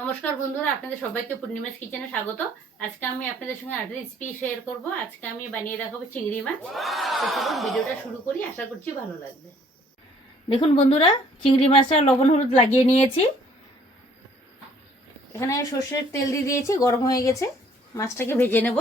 নমস্কার বন্ধুরা, আপনাদের সবাইকে পূর্ণিমাস কিচেনে স্বাগত। আজকে আমি আপনাদের সঙ্গে একটা রেসিপি শেয়ার করব। আজকে আমি বানিয়ে দেখাবো চিংড়ি মাছ। তো চলুন ভিডিওটা শুরু করি, আশা করছি ভালো লাগবে। দেখুন বন্ধুরা, চিংড়ি মাছটা লবণ হলুদ লাগিয়ে নিয়েছি। এখানে সর্ষের তেল দিয়ে দিয়েছি, গরম হয়ে গেছে। মাছটাকে ভেজে নেব।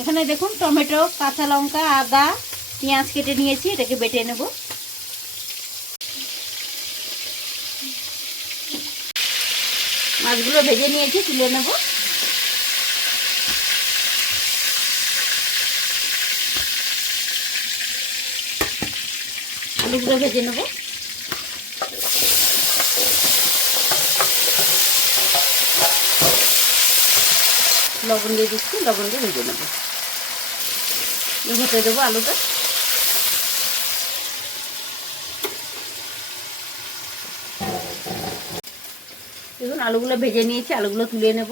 এখানে দেখুন টমেটো, কাঁচা লঙ্কা, আদা, পেঁয়াজ কেটে নিয়েছি, এটাকে বেটে নেব। মাছগুলো ভেজে নিয়েছি, তুলে নেব। আলুগুলো ভেজে নেব। লবণ দিয়ে দিচ্ছি, লবণ দিয়ে ভেজে নেব। হতে দেবো আলুটা। দেখুন আলুগুলো ভেজে নিয়েছি, আলুগুলো তুলে নেব।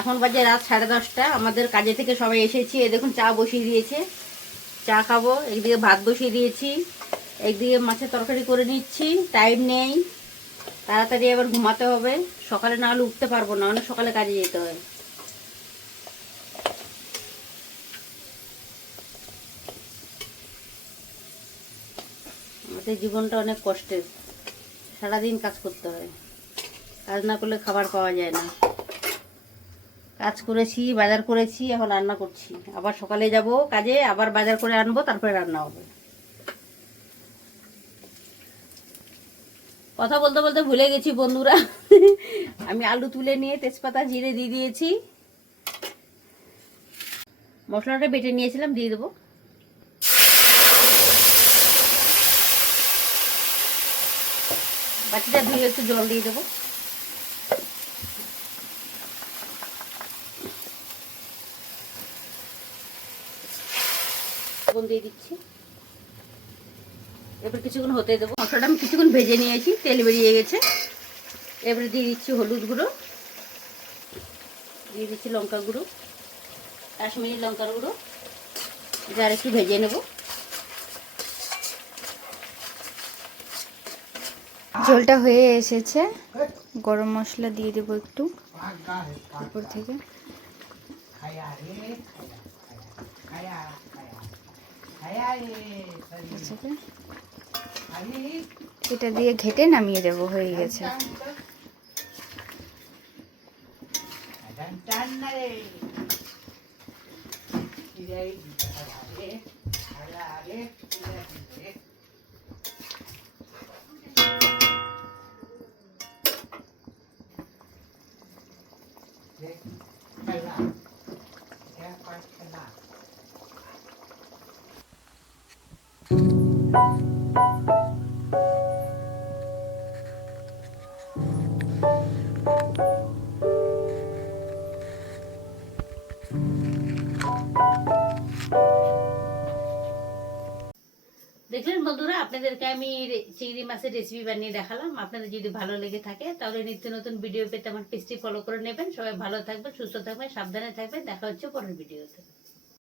এখন বাজে রাত 10:30। আমাদের কাজে থেকে সবাই এসেছি। দেখুন চা বসিয়ে দিয়েছে, চা খাবো। একদিকে ভাত বসিয়ে দিয়েছি, একদিকে মাছের তরকারি করে নিচ্ছি। টাইম নেই, তাড়াতাড়ি আবার ঘুমাতে হবে। সকালে না হলে উঠতে পারবো না, অনেক সকালে কাজে যেতে হয়। আমাদের জীবনটা অনেক কষ্টের, সারাদিন কাজ করতে হয়। কাজ না করলে খাবার পাওয়া যায় না। কাজ করেছি, বাজার করেছি, এখন রান্না করছি। আবার সকালে যাব কাজে, আবার বাজার করে আনবো, তারপরে রান্না হবে। কথা বলতে বলতে ভুলে গেছি বন্ধুরা। আমি আলু তুলে নিয়ে তেজপাতা জিরে দিয়ে দিয়েছি। মশলাটা বেটে নিয়েছিলাম, দিয়ে দেবো। বাটিটা ধুয়ে একটু জল দিয়ে দেবো। লবণ দিয়ে দিচ্ছি। এবার কিছুক্ষণ হতে দেবো। মশলাটা আমি কিছুক্ষণ ভেজে নিয়েছি, তেল বেরিয়ে গেছে। এবারে দিয়ে দিচ্ছি হলুদ গুঁড়ো, দিয়ে দিচ্ছি লঙ্কা গুঁড়ো, কাশ্মীরি লঙ্কার গুঁড়ো। এটা আর একটু ভেজে নেব। ঝোলটা হয়ে এসেছে, গরম মশলা দিয়ে দেবো একটু উপর থেকে। এটা দিয়ে ঘেটে নামিয়ে দেবো, হয়ে গেছে। দেখলেন বন্ধুরা, আপনাদেরকে আমি চিংড়ি মাছের রেসিপি বানিয়ে দেখালাম। আপনাদের যদি ভালো লেগে থাকে তাহলে নিত্য নতুন ভিডিও পেতে আমার পেজটি ফলো করে নেবেন। সবাই ভালো থাকবেন, সুস্থ থাকবেন, সাবধানে থাকবেন। দেখা হচ্ছে পরের ভিডিওতে।